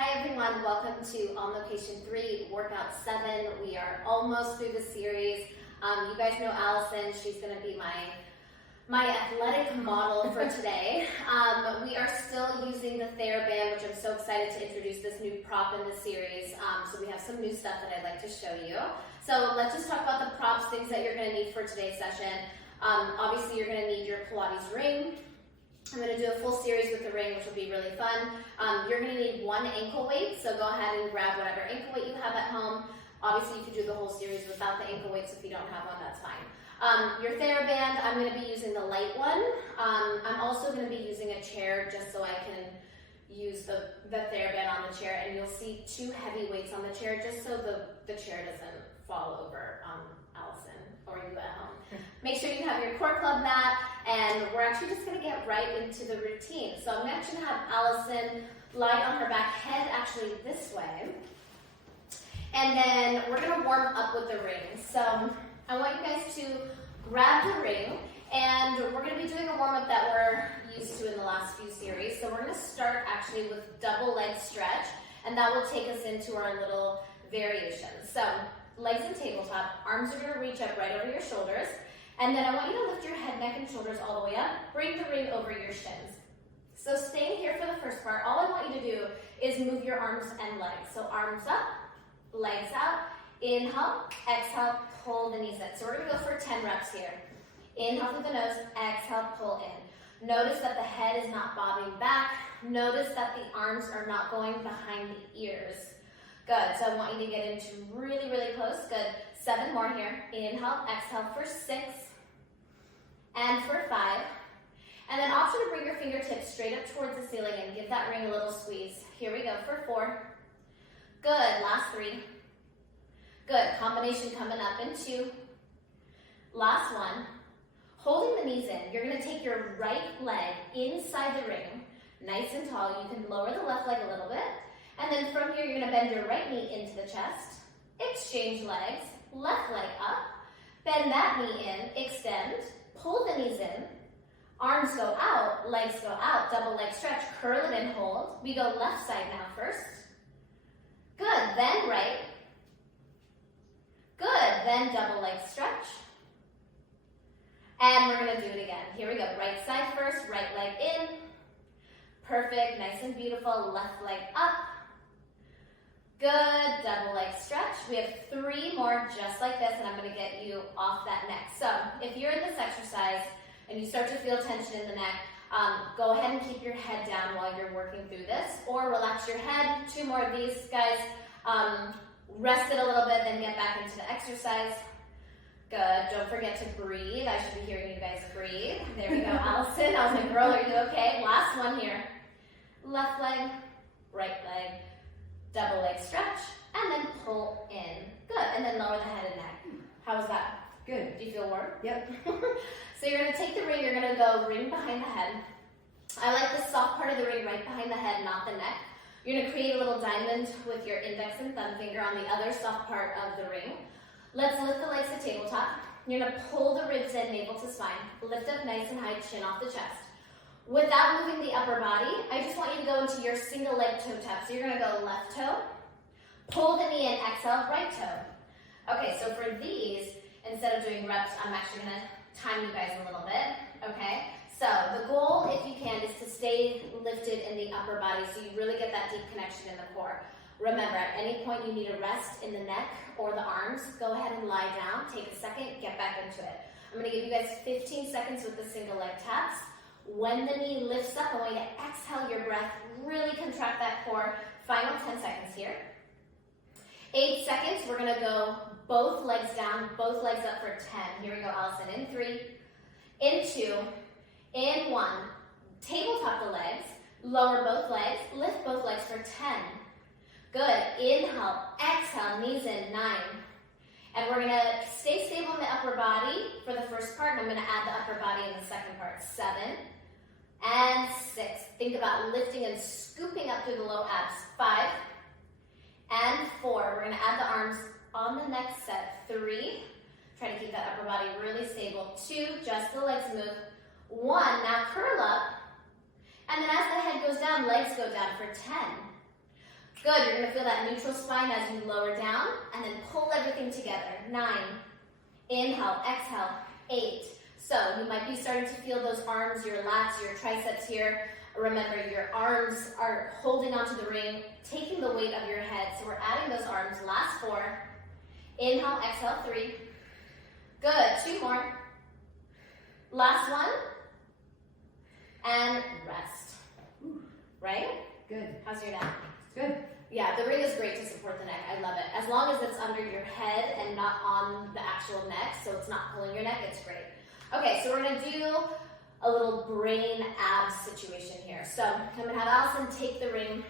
Hi everyone, welcome to On Location 3, Workout 7. We are almost through the series. You guys know Allison, she's going to be my athletic model for today. We are still using the TheraBand, which I'm so excited to introduce this new prop in the series. So we have some new stuff that I'd like to show you. So let's just talk about the props, things that you're going to need for today's session. Obviously you're going to need your Pilates ring. I'm going to do a full series with the ring, which will be really fun. You're going to need one ankle weight, so go ahead and grab whatever ankle weight you have at home. Obviously, you could do the whole series without the ankle weights. If you don't have one, that's fine. Your TheraBand, I'm going to be using the light one. I'm also going to be using a chair just so I can use the TheraBand on the chair, and you'll see two heavy weights on the chair just so the chair doesn't fall over Allison or you at home. Make sure you have your core club mat, and we're actually just going to get right into the routine. So I'm actually going to have Allison lie on her back, head actually this way, and then we're going to warm up with the ring. So I want you guys to grab the ring, and we're going to be doing a warm up that we're used to in the last few series. So we're going to start actually with double leg stretch, and that will take us into our little variations. So legs in tabletop, arms are going to reach up right over your shoulders, and then I want you to lift your head, neck, and shoulders all the way up. Bring the ring over your shins. So staying here for the first part, all I want you to do is move your arms and legs. So arms up, legs out, inhale, exhale, pull the knees in. So we're going to go for 10 reps here. Inhale through the nose, exhale, pull in. Notice that the head is not bobbing back. Notice that the arms are not going behind the ears. Good, so I want you to get into really, really close. Good, 7 more here. Inhale, exhale for 6, and for 5. And then option to bring your fingertips straight up towards the ceiling and give that ring a little squeeze. Here we go for 4. Good, last 3. Good, combination coming up in 2. Last 1. Holding the knees in, you're gonna take your right leg inside the ring, nice and tall. You can lower the left leg a little bit. And then from here, you're gonna bend your right knee into the chest, exchange legs, left leg up, bend that knee in, extend, pull the knees in, arms go out, legs go out, double leg stretch, curl it and hold. We go left side now first. Good, then right. Good, then double leg stretch. And we're gonna do it again. Here we go, right side first, right leg in. Perfect, nice and beautiful, left leg up. Good, double leg stretch. We have 3 more just like this, and I'm gonna get you off that neck. So if you're in this exercise and you start to feel tension in the neck, go ahead and keep your head down while you're working through this, or relax your head. 2 more of these, guys. Rest it a little bit, then get back into the exercise. Good, don't forget to breathe. I should be hearing you guys breathe. There we go, Allison. I was like, girl, are you okay? Last one here. Left leg, right leg, double leg stretch, and then pull in. Good, and then lower the head and neck. How was that? Good. Do you feel warm? Yep. So you're gonna take the ring, you're gonna go ring behind the head. I like the soft part of the ring right behind the head, not the neck. You're gonna create a little diamond with your index and thumb finger on the other soft part of the ring. Let's lift the legs to tabletop. You're gonna pull the ribs in, navel to spine. Lift up nice and high, chin off the chest. Without moving the upper body, I just want you to go into your single leg toe tap. So you're gonna go left toe, pull the knee in, exhale, right toe. Okay, so for these, instead of doing reps, I'm actually gonna time you guys a little bit, okay? So the goal, if you can, is to stay lifted in the upper body so you really get that deep connection in the core. Remember, at any point you need a rest in the neck or the arms, go ahead and lie down, take a second, get back into it. I'm gonna give you guys 15 seconds with the single leg taps. When the knee lifts up, I want you to exhale your breath, really contract that core. Final 10 seconds here. 8 seconds, we're gonna go both legs down, both legs up for 10. Here we go, Allison, in 3, in 2, in 1. Tabletop the legs, lower both legs, lift both legs for 10. Good, inhale, exhale, knees in, 9. And we're gonna stay stable in the upper body for the first part, and I'm gonna add the upper body in the second part. 7 and 6. Think about lifting and scooping up through the low abs. 5 and 4. We're gonna add the arms on the next set. 3. Try to keep that upper body really stable. 2, just the legs move. 1, now curl up. And then as the head goes down, legs go down for 10. Good, you're gonna feel that neutral spine as you lower down and then pull everything together. 9, inhale, exhale, 8. So you might be starting to feel those arms, your lats, your triceps here. Remember, your arms are holding onto the ring, taking the weight of your head. So we're adding those arms. Last 4. Inhale, exhale, 3. Good, 2 more. Last 1. And rest. Right? Good. How's your neck? Good. Yeah, the ring is great to support the neck. I love it. As long as it's under your head and not on the actual neck, so it's not pulling your neck, it's great. Okay, so we're gonna do a little brain abs situation here. So I'm gonna have Allison take the ring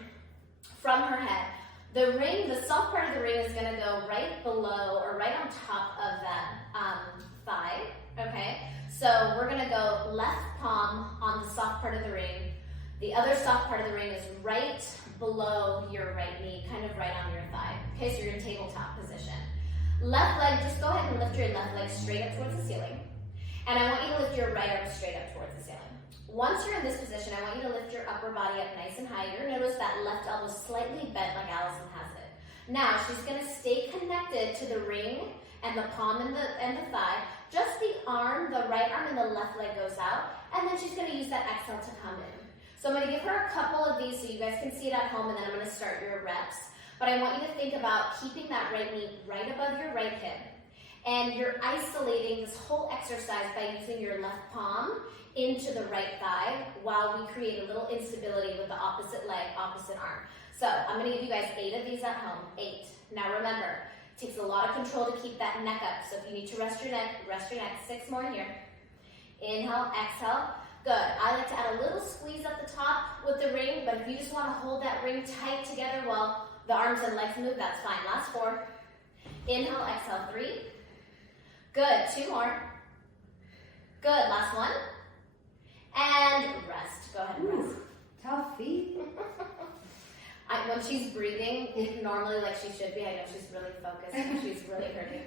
from her head. The ring, the soft part of the ring is gonna go right below or right on top of that thigh, okay? So we're gonna go left palm on the soft part of the ring. The other soft part of the ring is right below your right knee, kind of right on your thigh. Okay, so you're in tabletop position. Left leg, just go ahead and lift your left leg straight up towards the ceiling. And I want you to lift your right arm straight up towards the ceiling. Once you're in this position, I want you to lift your upper body up nice and high. You're gonna notice that left elbow slightly bent like Allison has it. Now, she's gonna stay connected to the ring and the palm and the thigh. Just the arm, the right arm and the left leg goes out. And then she's gonna use that exhale to come in. So I'm gonna give her a couple of these so you guys can see it at home, and then I'm gonna start your reps. But I want you to think about keeping that right knee right above your right hip. And you're isolating this whole exercise by using your left palm into the right thigh while we create a little instability with the opposite leg, opposite arm. So I'm gonna give you guys 8 of these at home, 8. Now remember, it takes a lot of control to keep that neck up. So if you need to rest your neck, rest your neck. 6 more here. Inhale, exhale. Good. I like to add a little squeeze at the top with the ring, but if you just want to hold that ring tight together while the arms and legs move, that's fine. Last 4. Inhale, exhale, 3. Good. 2 more. Good. Last 1. And rest. Go ahead and rest. Tough feet. When she's breathing, normally like she should be, I know she's really focused. She's really hurting.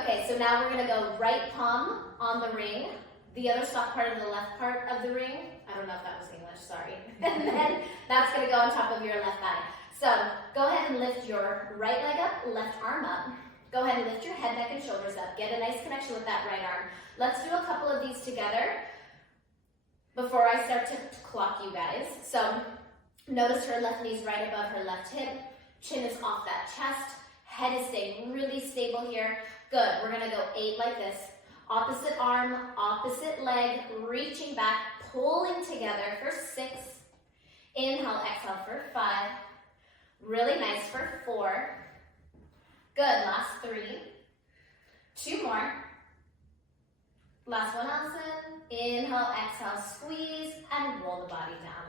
Okay, so now we're going to go right palm on the ring. The other soft part of the left part of the ring. I don't know if that was English, sorry. And then that's gonna go on top of your left thigh. So go ahead and lift your right leg up, left arm up. Go ahead and lift your head, neck, and shoulders up. Get a nice connection with that right arm. Let's do a couple of these together before I start to clock you guys. So notice her left knee's right above her left hip. Chin is off that chest. Head is staying really stable here. Good, we're gonna go 8 like this. Opposite arm, opposite leg, reaching back, pulling together for 6. Inhale, exhale for 5. Really nice for 4. Good, last 3. 2 more. Last one, Allison. Inhale, exhale, squeeze, and roll the body down.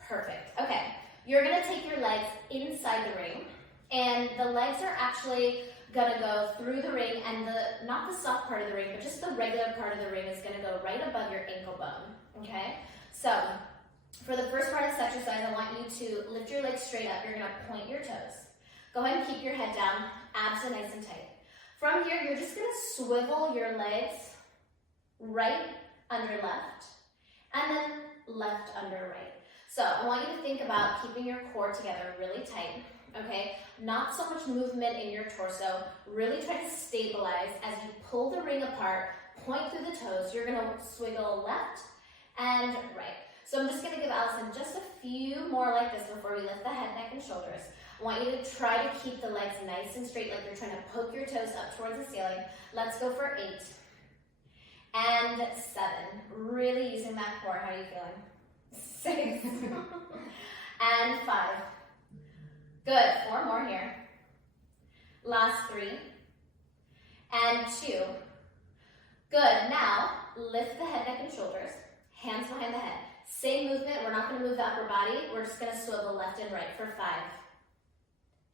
Perfect. Okay, you're gonna take your legs inside the ring, and the legs are actually gonna go through the ring, and not the soft part of the ring, but just the regular part of the ring is gonna go right above your ankle bone, okay? So, for the first part of this exercise, I want you to lift your legs straight up. You're gonna point your toes. Go ahead and keep your head down, abs are nice and tight. From here, you're just gonna swivel your legs right under left, and then left under right. So, I want you to think about keeping your core together really tight. Okay, not so much movement in your torso. Really try to stabilize as you pull the ring apart, point through the toes. You're gonna swiggle left and right. So I'm just gonna give Allison just a few more like this before we lift the head, neck, and shoulders. I want you to try to keep the legs nice and straight, like you're trying to poke your toes up towards the ceiling. Let's go for 8 and 7. Really using that core. How are you feeling? 6 and 5. Good, 4 more here. Last 3 and 2. Good, now lift the head, neck, and shoulders. Hands behind the head. Same movement, we're not gonna move the upper body. We're just gonna swivel left and right for 5.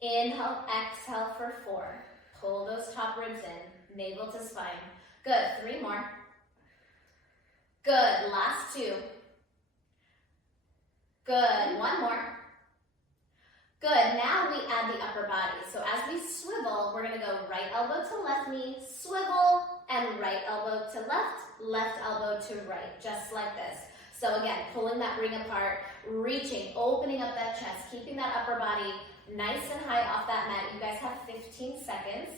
Inhale, exhale for 4. Pull those top ribs in, navel to spine. Good, 3 more. Good, last 2. Good, 1 more. Good, now we add the upper body. So as we swivel, we're gonna go right elbow to left knee, swivel, and right elbow to left elbow to right, just like this. So again, pulling that ring apart, reaching, opening up that chest, keeping that upper body nice and high off that mat. You guys have 15 seconds.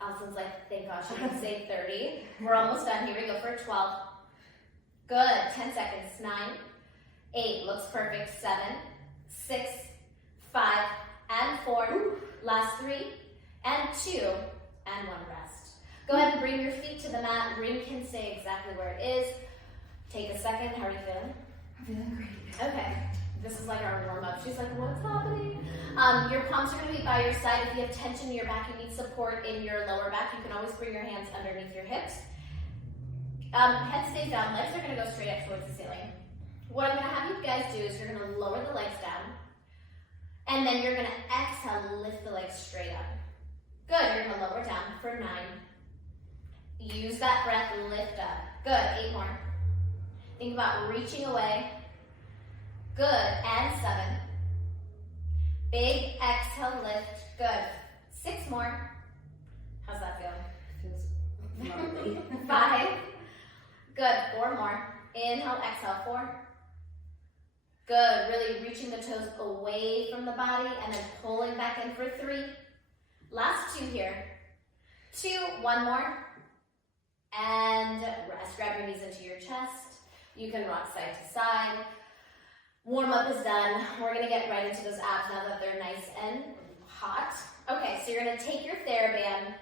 Allison's like, thank God she didn't say 30. We're almost done. Here we go for 12. Good. 10 seconds. 9, 8. Looks perfect. 7, 6, 5, and 4. Last 3, and 2, and 1 rest. Go ahead and bring your feet to the mat. Ring can stay exactly where it is. Take a second. How are you feeling? I'm feeling great. Okay. This is like our warm-up. She's like, what's happening? Your palms are going to be by your side. If you have tension in your back, you need support in your lower back, you can always bring your hands underneath your hips. Head stays down. Legs are going to go straight up towards the ceiling. What I'm going to have you guys do is you're going to lower the legs down. And then you're going to exhale, lift the legs straight up. Good. You're going to lower down for 9. Use that breath, lift up. Good. 8 more. Think about reaching away. Good, and 7. Big exhale, lift. Good. 6 more. How's that feel? Feels lovely. 5. Good. 4 more. Inhale, exhale. 4. Good. Really reaching the toes away from the body and then pulling back in for 3. Last 2 here. 2. 1 more. And rest. Grab your knees into your chest. You can rock side to side. Warm up is done. We're gonna get right into those abs now that they're nice and hot. Okay, so you're gonna take your TheraBand.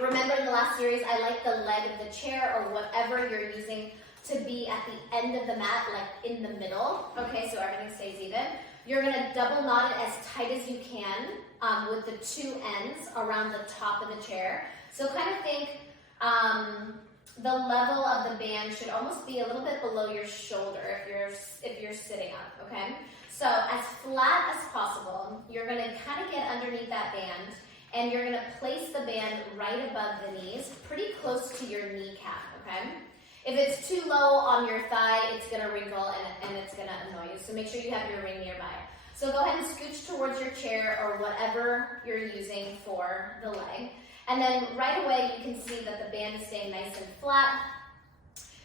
Remember in the last series, I like the leg of the chair or whatever you're using to be at the end of the mat, like in the middle. Okay, so everything stays even. You're gonna double knot it as tight as you can with the 2 ends around the top of the chair. So kind of think the level of the band should almost be a little bit below your shoulder if you're sitting up, okay? So as flat as possible, you're gonna kind of get underneath that band and you're gonna place the band right above the knees, pretty close to your kneecap, okay? If it's too low on your thigh, it's gonna wrinkle and it's gonna annoy you, so make sure you have your ring nearby. So go ahead and scooch towards your chair or whatever you're using for the leg. And then right away, you can see that the band is staying nice and flat.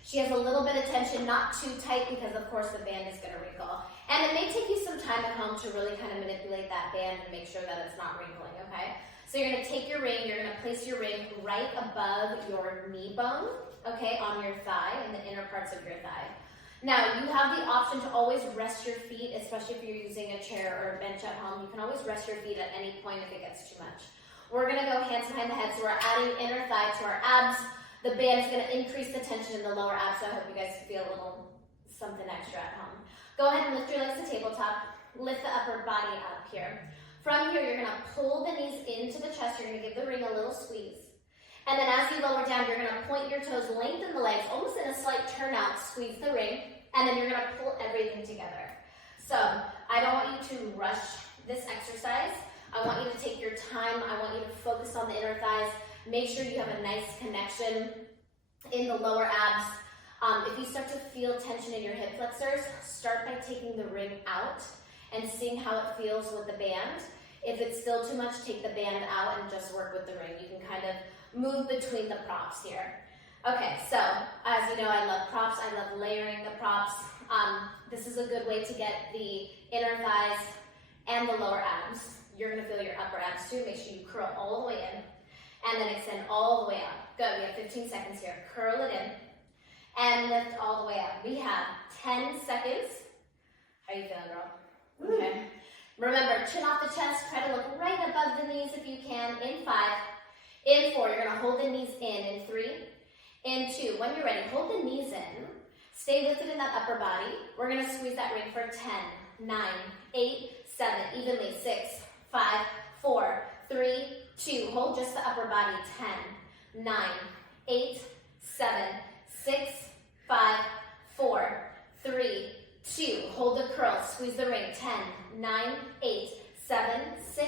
She has a little bit of tension, not too tight because of course the band is gonna wrinkle. And it may take you some time at home to really kind of manipulate that band and make sure that it's not wrinkling, okay? So you're gonna take your ring, you're gonna place your ring right above your knee bone, okay, on your thigh, in the inner parts of your thigh. Now, you have the option to always rest your feet, especially if you're using a chair or a bench at home. You can always rest your feet at any point if it gets too much. We're gonna go hands behind the head, so we're adding inner thigh to our abs. The band is gonna increase the tension in the lower abs, so I hope you guys feel a little something extra at home. Go ahead and lift your legs to tabletop. Lift the upper body up here. From here, you're gonna pull the knees into the chest. You're gonna give the ring a little squeeze. And then as you lower down, you're gonna point your toes, lengthen the legs, almost in a slight turnout, squeeze the ring, and then you're gonna pull everything together. So I don't want you to rush this exercise. I want you to take your time. I want you to focus on the inner thighs. Make sure you have a nice connection in the lower abs. If you start to feel tension in your hip flexors, start by taking the ring out and seeing how it feels with the band. If it's still too much, take the band out and just work with the ring. You can kind of move between the props here. Okay, so as you know, I love props. I love layering the props. This is a good way to get the inner thighs and the lower abs. You're gonna feel your upper abs too. Make sure you curl all the way in and then extend all the way up. Good, we have 15 seconds here. Curl it in and lift all the way up. We have 10 seconds. How are you feeling, girl? Okay. Remember, chin off the chest. Try to look right above the knees if you can. In 5. In 4, you're gonna hold the knees in 3. In 2, when you're ready, hold the knees in. Stay lifted in that upper body. We're gonna squeeze that ring for 10, 9, 8, 7, evenly, 6, 5, 4, 3, 2. Hold just the upper body, 10, 9, 8, 7, 6, 5, 4, 3, 2. Hold the curl, squeeze the ring, 10, 9, 8, 7, 6,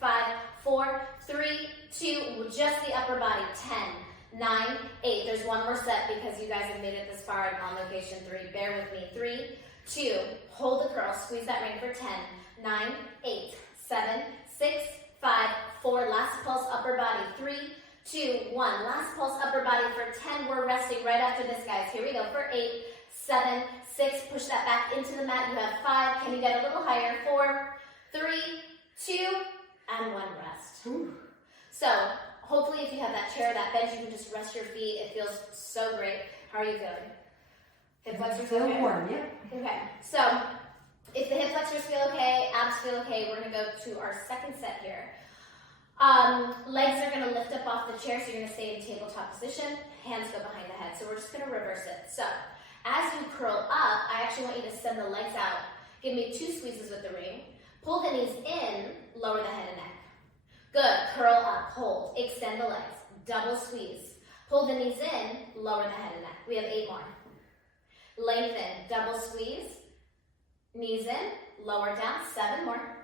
5, 4, 3, 2. Just the upper body, 10, 9, 8. There's one more set because you guys have made it this far on location 3. Bear with me. 3, 2. Hold the curl, squeeze that ring for 10, 9, 8, 7, 6, 5, 4. Last pulse, upper body. 3, 2, 1. Last pulse, upper body for 10. We're resting right after this, guys. Here we go for 8, 7, 6, push that back into the mat. You have 5. Can you get a little higher? 4, 3, 2, and 1 rest. Ooh. So hopefully if you have that chair, that bench, you can just rest your feet. It feels so great. How are you feeling? Hip flexors Feel okay? warm, yeah. Okay, so if the hip flexors feel okay, abs feel okay, we're gonna go to our second set here. Legs are gonna lift up off the chair, so you're gonna stay in tabletop position. Hands go behind the head, so we're just gonna reverse it. So as you curl up, I actually want you to send the legs out. Give me 2 squeezes with the ring. Pull the knees in, lower the head and neck. Good, curl up, hold, extend the legs, double squeeze. Pull the knees in, lower the head and neck. We have 8 more. Lengthen, double squeeze, knees in, lower down, 7 more.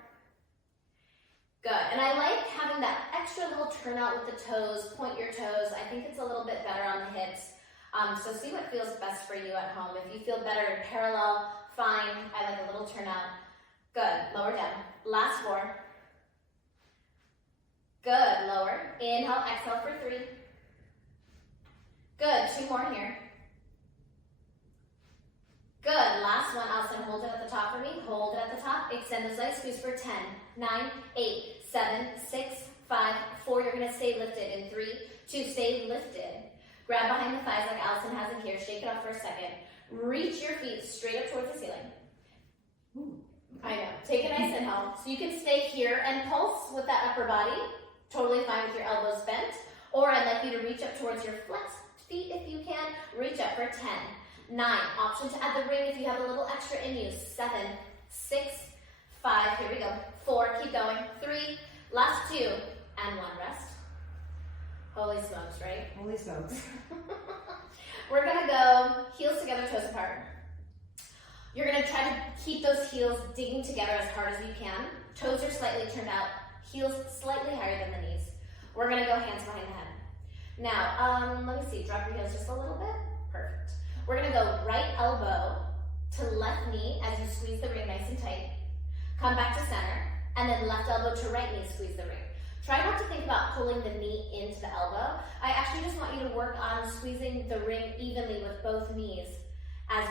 Good, and I like having that extra little turnout with the toes, point your toes. I think it's a little bit better on the hips. So see what feels best for you at home. If you feel better in parallel, fine. I like a little turnout. Good, lower down. Last 4. Good, lower. Inhale, exhale for 3. Good, 2 more here. Good, last one, Allison, hold it at the top for me. Hold it at the top. Extend those legs, squeeze for 10, 9, 8, 7, 6, 5, 4. You're gonna stay lifted in 3, 2, stay lifted. Grab behind the thighs like Allison has in here. Shake it off for a second. Reach your feet straight up towards the ceiling. Ooh. I know, take a nice inhale. So you can stay here and pulse with that upper body. Totally fine with your elbows bent. Or I'd like you to reach up towards your flexed feet if you can. Reach up for 10, 9, option to add the ring if you have a little extra in you. 7, 6, 5, here we go. 4, keep going. 3, last 2, and 1 rest. Holy smokes, right? Holy smokes. We're gonna go heels together, toes apart. You're gonna try to keep those heels digging together as hard as you can. Toes are slightly turned out, heels slightly higher than the knees. We're gonna go hands behind the head. Now, let me see, drop your heels just a little bit. Perfect. We're gonna go right elbow to left knee as you squeeze the ring nice and tight. Come back to center, and then left elbow to right knee, squeeze the ring. Try not to think about pulling the knee into the elbow. I actually just want you to work on squeezing the ring evenly with both knees as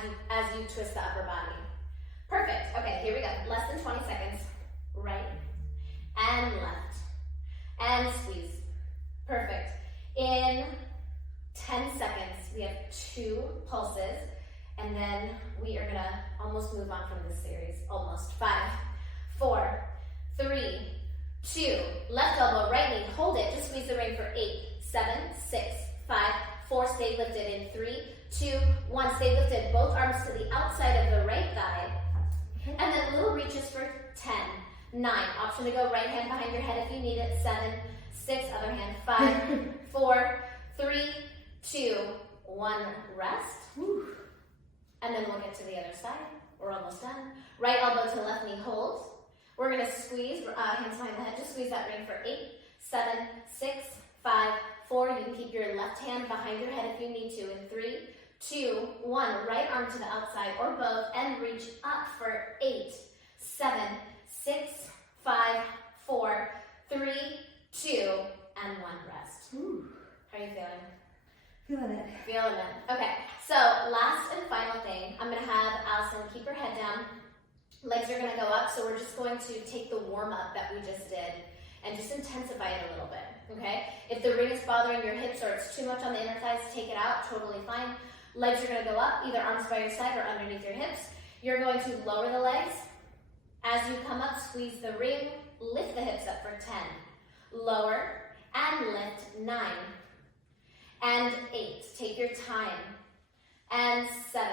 you twist the upper body. Perfect. Okay, here we go. Less than 20 seconds. Right and left. And squeeze. Perfect. In 10 seconds, we have 2 pulses, and then we are gonna almost move on from this series. Almost. 5, 4, 3, 2, left elbow, right knee, hold it, just squeeze the ring for 8, 7, 6, 5, 4, stay lifted in 3, 2, 1, stay lifted, both arms to the outside of the right thigh, and then little reaches for 10, 9, option to go right hand behind your head if you need it, 7, 6, other hand, 5, 4, 3, 2, 1, rest, and then we'll get to the other side. We're almost done. Right elbow to left knee, hold. We're gonna squeeze, hands behind the head, just squeeze that ring for 8, 7, 6, 5, 4. You can keep your left hand behind your head if you need to in 3, 2, 1. Right arm to the outside or both, and reach up for 8, 7, 6, 5, 4, 3, 2, and 1 rest. Ooh. How are you feeling? Feeling it. Feeling it. Okay, so last and final thing, I'm gonna have Allison keep her head down. Legs are gonna go up, so we're just going to take the warm up that we just did and just intensify it a little bit, okay? If the ring is bothering your hips or it's too much on the inner thighs, take it out, totally fine. Legs are gonna go up, either arms by your side or underneath your hips. You're going to lower the legs. As you come up, squeeze the ring, lift the hips up for 10. Lower and lift, 9. And 8, take your time. And 7,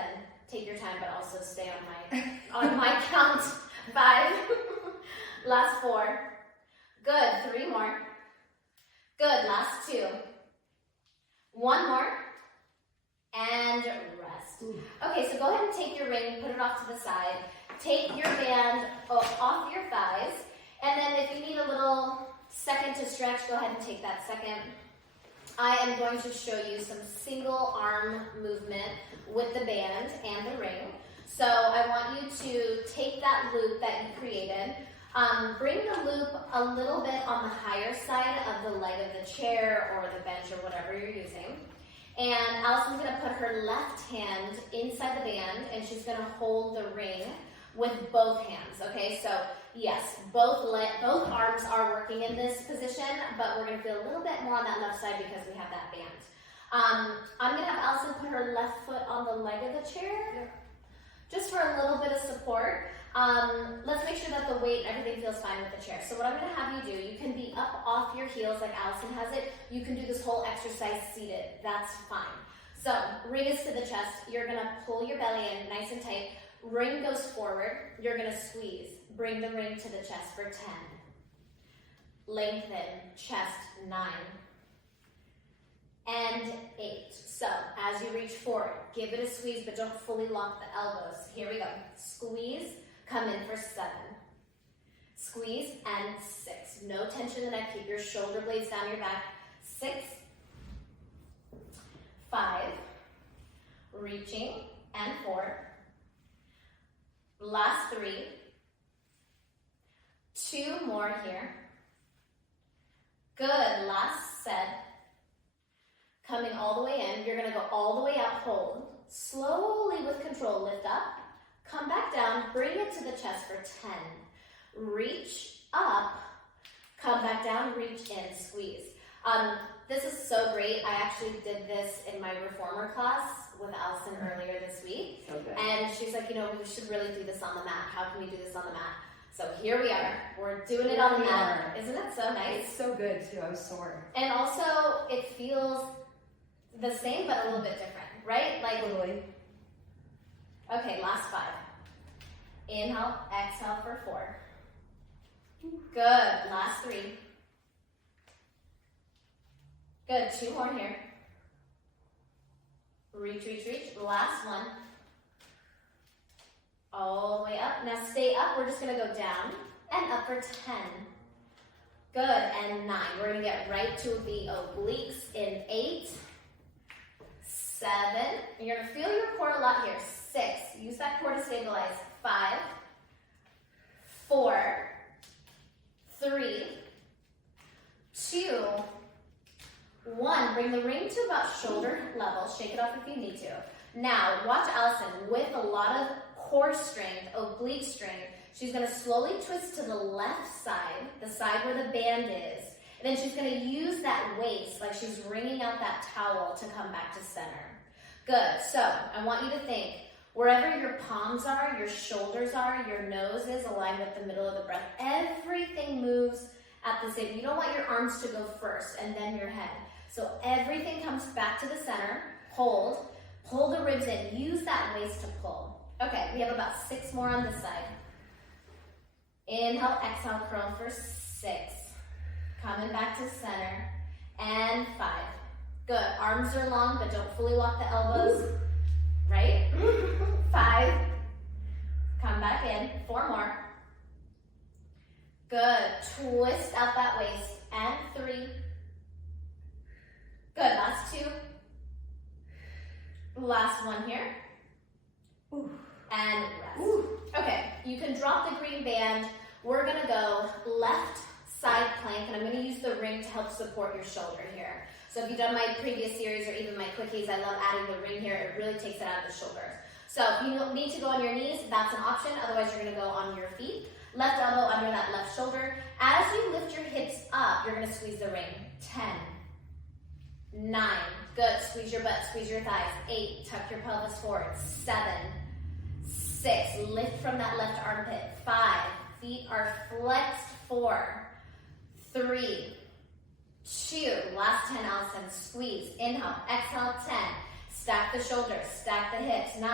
take your time, but also stay on my count. 5, last 4. Good, 3 more. Good, last 2. 1 more. And rest. Okay, so go ahead and take your ring, put it off to the side. Take your band off your thighs. And then if you need a little second to stretch, go ahead and take that second. I am going to show you some single arm movement with the band and the ring. So I want you to take that loop that you created, bring the loop a little bit on the higher side of the leg of the chair or the bench or whatever you're using, And Allison's gonna put her left hand inside the band and she's gonna hold the ring with both hands, okay? So yes, both arms are working in this position, but we're gonna feel a little bit more on that left side because we have that band. I'm gonna have Allison put her left foot on the leg of the chair, just for a little bit of support. Let's make sure that the weight and everything feels fine with the chair. So what I'm gonna have you do, you can be up off your heels like Allison has it. You can do this whole exercise seated, that's fine. So ring is to the chest, you're gonna pull your belly in nice and tight. Ring goes forward, you're gonna squeeze. Bring the ring to the chest for 10. Lengthen, chest, 9. And 8. So as you reach forward, give it a squeeze, but don't fully lock the elbows. Here we go. Squeeze, come in for 7. Squeeze and 6. No tension in the neck, keep your shoulder blades down your back. 6, 5, reaching, and 4. Last 3. 2 more here. Good, last set. Coming all the way in, you're gonna go all the way up, hold. Slowly with control, lift up. Come back down, bring it to the chest for 10. Reach up, come back down, reach in, squeeze. This is so great. I actually did this in my reformer class with Allison earlier this week. So good. And she's like, you know, we should really do this on the mat. How can we do this on the mat? So here we are. We're doing it on the mat. Isn't it so nice? It's so good too. I was sore. And also, it feels the same, but a little bit different, right? Like, Totally. okay, last 5. Inhale, exhale for 4. Good, last 3. Good, 2 more here. Reach, reach, reach. Last 1. All the way up. Now stay up. We're just going to go down and up for 10. Good, and 9. We're going to get right to the obliques in 8, 7. You're going to feel your core a lot here. 6. Use that core to stabilize. 5, 4, 3, 2, 1. Bring the ring to about shoulder level. Shake it off if you need to. Now, watch Allison with a lot of core strength, oblique strength. She's going to slowly twist to the left side, the side where the band is. And then she's going to use that waist like she's wringing out that towel to come back to center. Good. So I want you to think, wherever your palms are, your shoulders are, your nose is aligned with the middle of the breath. Everything moves at the same. You don't want your arms to go first and then your head. So everything comes back to the center. Hold. Pull the ribs in. Use that waist to pull. Okay, we have about 6 more on this side. Inhale, exhale, curl for 6. Coming back to center. And 5. Good. Arms are long, but don't fully lock the elbows. Right? 5. Come back in. 4 more. Good. Twist out that waist. And 3. Good. Last 2. Last 1 here. And rest. Okay, you can drop the green band. We're gonna go left side plank, and I'm gonna use the ring to help support your shoulder here. So if you've done my previous series or even my quickies, I love adding the ring here. It really takes it out of the shoulders. So if you need to go on your knees, that's an option. Otherwise, you're gonna go on your feet. Left elbow under that left shoulder. As you lift your hips up, you're gonna squeeze the ring. 10, 9, good. Squeeze your butt, squeeze your thighs. 8, tuck your pelvis forward. 7, 6, lift from that left armpit. 5, feet are flexed. 4, 3, 2, last 10, Allison, squeeze, inhale, exhale, 10, stack the shoulders, stack the hips, 9,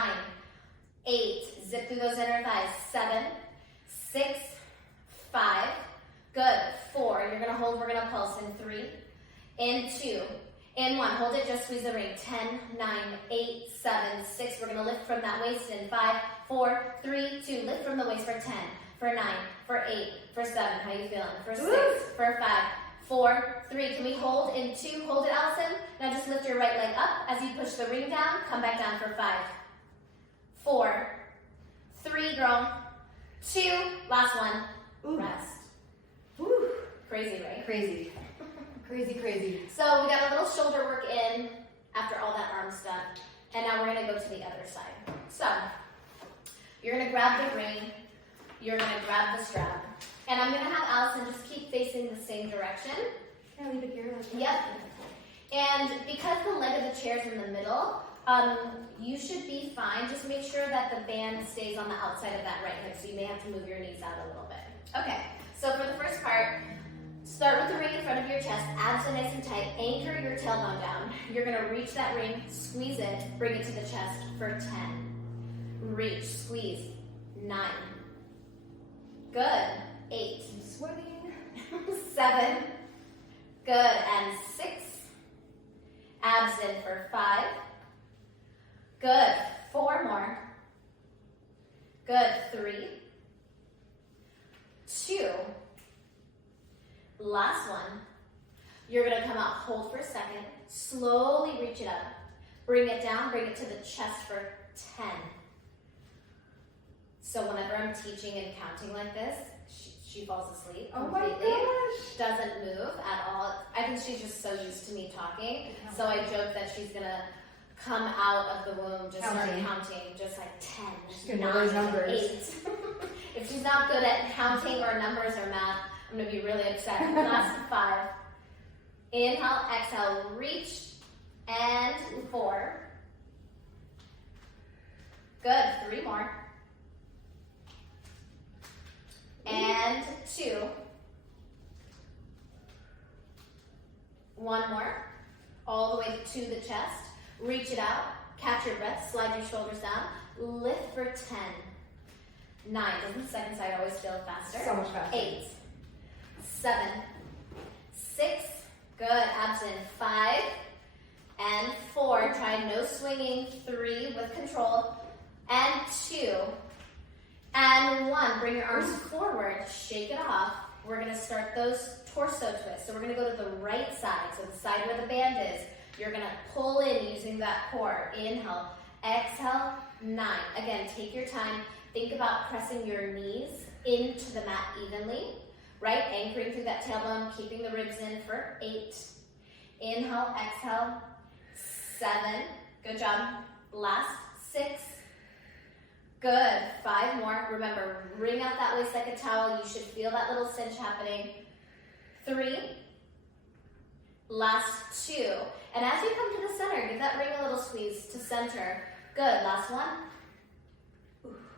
8, zip through those inner thighs, 7, 6, 5, good, 4, you're gonna hold, we're gonna pulse in 3, in 2, in 1, hold it, just squeeze the ring, 10, 9, 8, 7, 6, we're gonna lift from that waist in 5, 4, 3, 2, lift from the waist for 10, for 9, for 8, for 7, how you feeling, for 6, for 5, 4, 3, can we hold in 2, hold it, Allison, now just lift your right leg up, as you push the ring down, come back down for 5, 4, 3, girl, 2, last 1, rest. Crazy, right? Crazy. Crazy, crazy. So we got a little shoulder work in. after all that arm stuff. And now we're gonna go to the other side. So, you're gonna grab the ring, you're gonna grab the strap, and I'm gonna have Allison just keep facing the same direction. Can I leave it here? Like that? Yep. And because the leg of the chair is in the middle, you should be fine. Just make sure that the band stays on the outside of that right hip, so you may have to move your knees out a little bit. Okay, so for the first part, start with the ring in front of your chest, abs are nice and tight, anchor your tailbone down. You're gonna reach that ring, squeeze it, bring it to the chest for 10. Reach, squeeze, 9. Good, 8. I'm sweating. 7. Good, and 6. Abs in for 5. Good, 4 more. Good, 3. 2. Last one. You're gonna come out, hold for a second, slowly reach it up, bring it down, bring it to the chest for 10. So whenever I'm teaching and counting like this, she falls asleep Oh my completely. gosh. Doesn't move at all. I think she's just so used to me talking. So I joke that she's gonna come out of the womb, just start counting, just like 10, She's gonna know those 9, numbers. 8. If she's not good at counting or numbers or math, I'm gonna be really upset. Last 5. Inhale, exhale, reach, and 4. Good, 3 more. And 2. 1 more. All the way to the chest. Reach it out. Catch your breath. Slide your shoulders down. Lift for 10. 9. Doesn't the second side always feel faster? So much faster. 8. 7. 6. Good. Abs in. 5. And 4. Try no swinging. 3 with control. And 2. And 1. Bring your arms forward. Shake it off. We're going to start those torso twists. So we're going to go to the right side. So the side where the band is. You're going to pull in using that core. Inhale. Exhale. 9. Again, take your time. Think about pressing your knees into the mat evenly. Right? Anchoring through that tailbone. Keeping the ribs in for 8. Inhale. Exhale. 7. Good job. Last 6. Good. 5 more. Remember, wring out that waist like a towel. You should feel that little cinch happening. 3. Last 2. And as you come to the center, give that ring a little squeeze to center. Good. Last 1.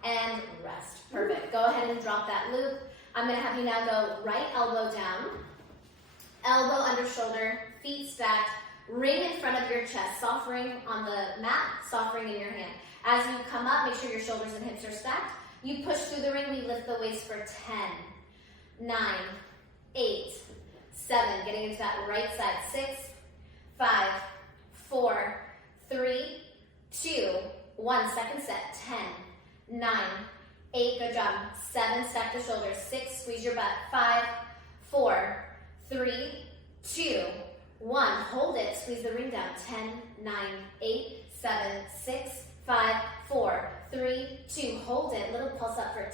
And rest. Perfect. Go ahead and drop that loop. I'm going to have you now go right elbow down, elbow under shoulder, feet stacked, ring in front of your chest, soft ring on the mat, soft ring in your hand. As you come up, make sure your shoulders and hips are stacked. You push through the ring, we lift the waist for 10, 9, 8, 7, getting into that right side, 6, 5, 4, 3, 2, 1, second set, 10, 9, 8, good job, 7, stack the shoulders, 6, squeeze your butt, 5, 4, 3, 2, 1, hold it, squeeze the ring down, 10, 9, 8, 7, 6, 5, 4, 3, 2, hold it, little pulse up for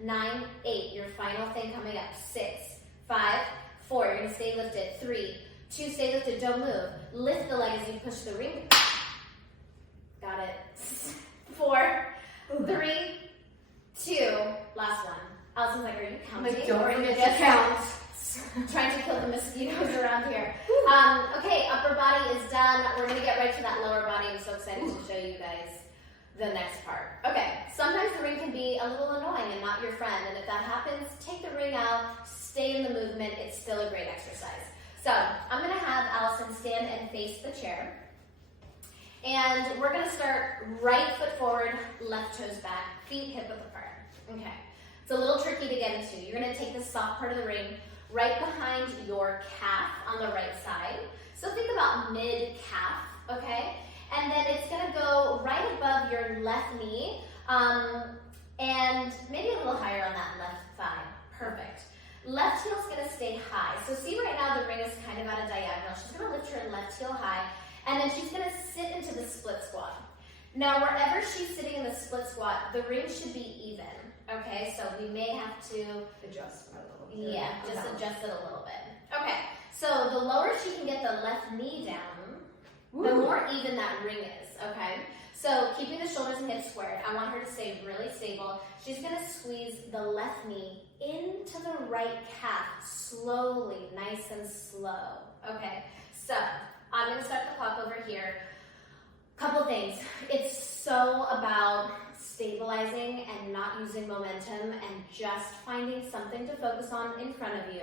10, 9, 8, your final thing coming up, 6, 5, 4, you're gonna stay lifted, 3, 2, stay lifted, don't move, lift the leg as you push the ring, got it, 4, 3, 2, last one. Allison's like, are you counting? Like, don't or are you forget to just count. trying to kill the mosquitoes around here? Okay, upper body is done. We're gonna get right to that lower body. I'm so excited to show you guys the next part. Okay, sometimes the ring can be a little annoying and not your friend, and if that happens, take the ring out, stay in the movement. It's still a great exercise. So I'm gonna have Allison stand and face the chair. And we're gonna start right foot forward, left toes back, feet hip width apart. Okay, it's a little tricky to get into. You're gonna take the soft part of the ring right behind your calf on the right side. So think about mid-calf, okay? And then it's gonna go right above your left knee, and maybe a little higher on that left thigh. Perfect. Left heel's gonna stay high. So see right now the ring is kind of at a diagonal. She's gonna lift her left heel high, and then she's gonna sit into the split squat. Now, wherever she's sitting in the split squat, the ring should be even, okay? So we may have to Adjust a little bit. yeah, just adjust it a little bit. Okay, so the lower she can get the left knee down, the more even that ring is, okay? So keeping the shoulders and hips squared, I want her to stay really stable. She's gonna squeeze the left knee into the right calf, slowly, nice and slow, okay? So I'm gonna start the clock over here. Couple things, it's so about stabilizing and not using momentum and just finding something to focus on in front of you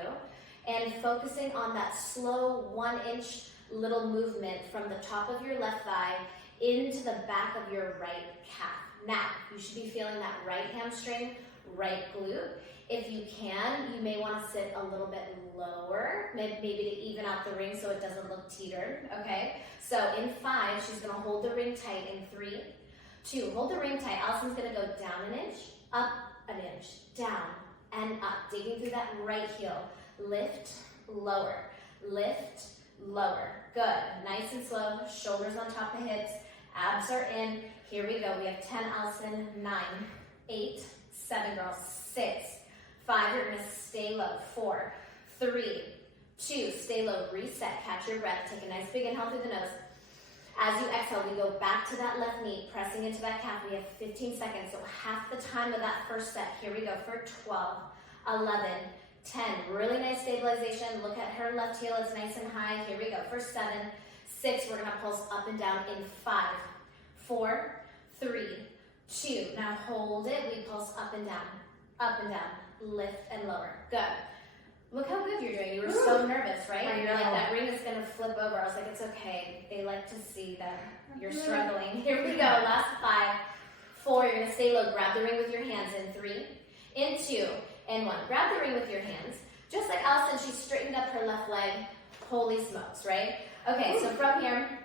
and focusing on that slow 1 inch little movement from the top of your left thigh into the back of your right calf. Now, you should be feeling that right hamstring, right glute. If you can, you may want to sit a little bit lower, maybe to even out the ring so it doesn't look teetered, okay? So in 5, she's gonna hold the ring tight in 3, 2, hold the ring tight. Allison's gonna go down an inch, up an inch, down and up, digging through that right heel. Lift, lower, lift, lower. Good, nice and slow, shoulders on top of hips, abs are in. Here we go, we have 10, Allison, 9, 8, 7, girls, 6, 5, you're gonna stay low, 4, 3, 2, stay low, reset, catch your breath, take a nice big inhale through the nose. As you exhale, we go back to that left knee, pressing into that calf. We have 15 seconds, so half the time of that first set. Here we go for 12, 11, 10, really nice stabilization. Look at her left heel, it's nice and high. Here we go for 7, 6, we're gonna pulse up and down in 5, 4, 3, 2. Now hold it, we pulse up and down, lift and lower. Good. Look how good you're doing. You were so nervous, right? I You're like, know. that ring is gonna flip over. I was like, it's okay. They like to see that you're struggling. Here we go, last 5, 4, you're gonna stay low. Grab the ring with your hands in 3, in 2, and 1. Grab the ring with your hands. Just like Allison, she straightened up her left leg. Holy smokes, right? Okay, so from here,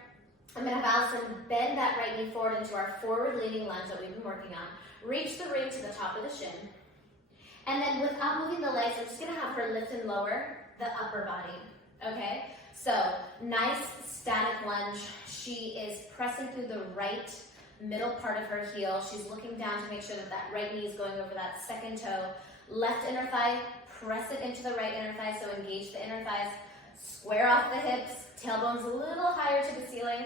I'm gonna have Allison bend that right knee forward into our forward leaning lunge that we've been working on. Reach the ring to the top of the shin. And then without moving the legs, I'm just gonna have her lift and lower the upper body, okay? So, nice static lunge. She is pressing through the right middle part of her heel. She's looking down to make sure that that right knee is going over that second toe. Left inner thigh, press it into the right inner thigh, so engage the inner thighs. Square off the hips, tailbone's a little higher to the ceiling.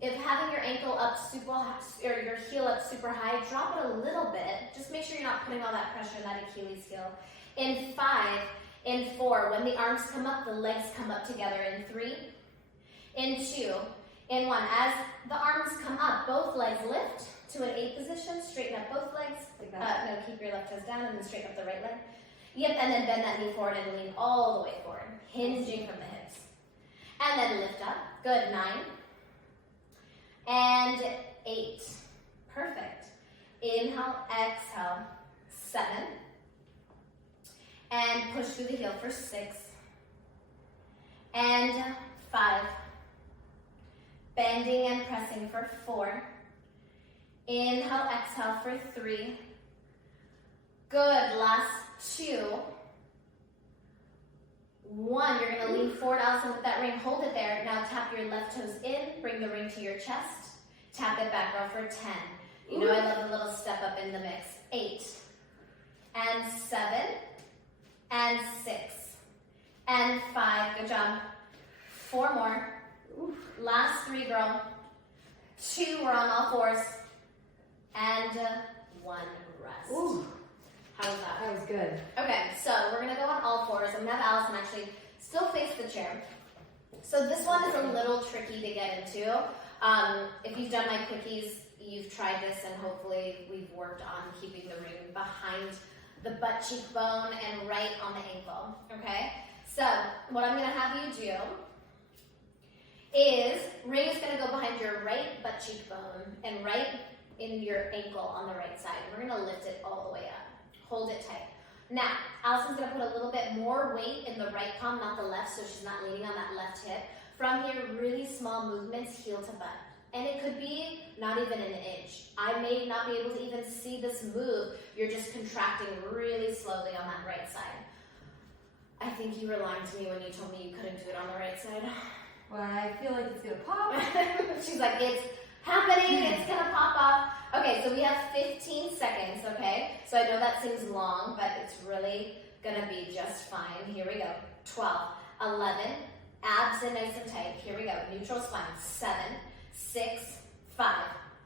If having your ankle up super high, or your heel up super high, drop it a little bit. Just make sure you're not putting all that pressure on that Achilles heel. In 5, in 4, when the arms come up, the legs come up together. In 3, in 2, in 1. As the arms come up, both legs lift to an 8 position. Straighten up both legs. No, keep your left toes down and then straighten up the right leg. Yep, and then bend that knee forward and lean all the way forward, hinging from the hips. And then lift up. Good, 9. And 8. Perfect. Inhale, exhale, 7. And push through the heel for 6. And 5. Bending and pressing for 4. Inhale, exhale for 3. Good, last 2. 1, you're gonna lean forward, Allison, with that ring. Hold it there. Now tap your left toes in, bring the ring to your chest. Tap it back, girl, for 10. You know I love a little step up in the mix. 8, and 7, and 6, and 5. Good job. 4 more. Last 3, girl. 2, we're on all fours. And 1, rest. Ooh. How was that? That was good. Okay, so we're gonna go on all fours. I'm gonna have Allison actually still face the chair. So this one is a little tricky to get into. If you've done my quickies, you've tried this and hopefully we've worked on keeping the ring behind the butt cheekbone and right on the ankle, okay? So what I'm gonna have you do is, ring is gonna go behind your right butt cheekbone and right in your ankle on the right side. We're gonna lift it all the way up. Hold it tight. Now, Allison's gonna put a little bit more weight in the right palm, not the left, so she's not leaning on that left hip. From here, really small movements, heel to butt. And it could be not even an inch. I may not be able to even see this move. You're just contracting really slowly on that right side. I think you were lying to me when you told me you couldn't do it on the right side. Well, I feel like it's gonna pop. She's like, it's happening, it's gonna pop off. Okay, so we have 15 seconds, okay? So I know that seems long, but it's really gonna be just fine. Here we go. 12, 11, Abs in nice and tight. Here we go. Neutral spine. 7, 6, 5,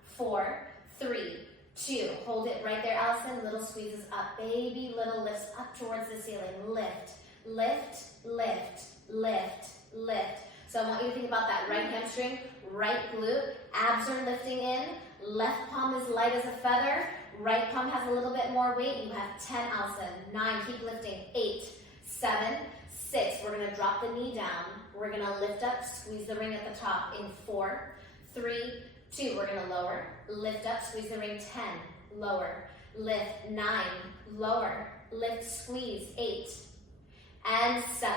4, 3, 2. Hold it right there, Allison. Little squeezes up. Baby little lifts up towards the ceiling. Lift, lift, lift, lift, lift. So I want you to think about that right hamstring, right glute. Abs are lifting in. Left palm is light as a feather. Right palm has a little bit more weight. You have 10, Allison. 9, keep lifting. 8, 7, 6. We're going to drop the knee down. We're going to lift up, squeeze the ring at the top in 4, 3, 2. We're going to lower, lift up, squeeze the ring. 10, lower, lift. 9, lower, lift, squeeze. 8, and 7,